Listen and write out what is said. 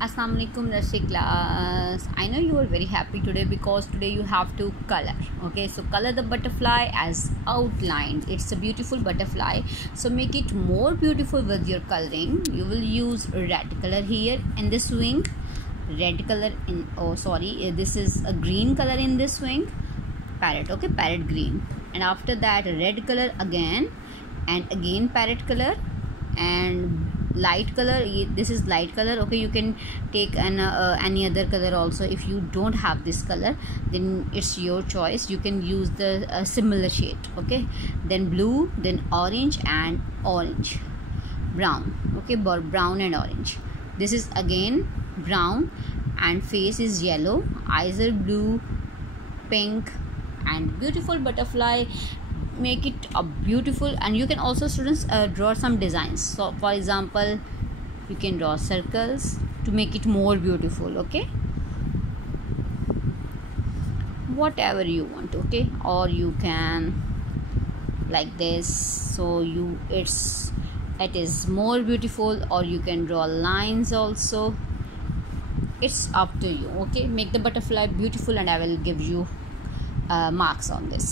Assalamu alaikum nursery class. I know you are very happy today because today you have to color. Okay, so color the butterfly as outlined. It's a beautiful butterfly, so make it more beautiful with your coloring. You will use red color here in this wing, red color in this is a green color in this wing, parrot. Okay, parrot green, and after that red color again, and again parrot color, and light color. This is light color. Okay, you can take any other color also. If you don't have this color, then it's your choice. You can use the similar shade. Okay, then blue, then orange and orange, brown. Okay, brown and orange. This is again brown, and face is yellow, eyes are blue, pink, and beautiful butterfly. Make it a beautiful, and you can also, students, draw some designs. So for example, you can draw circles to make it more beautiful. Okay, whatever you want. Okay, or you can like this, so it is more beautiful, or you can draw lines also. It's up to you. Okay, make the butterfly beautiful, and I will give you marks on this.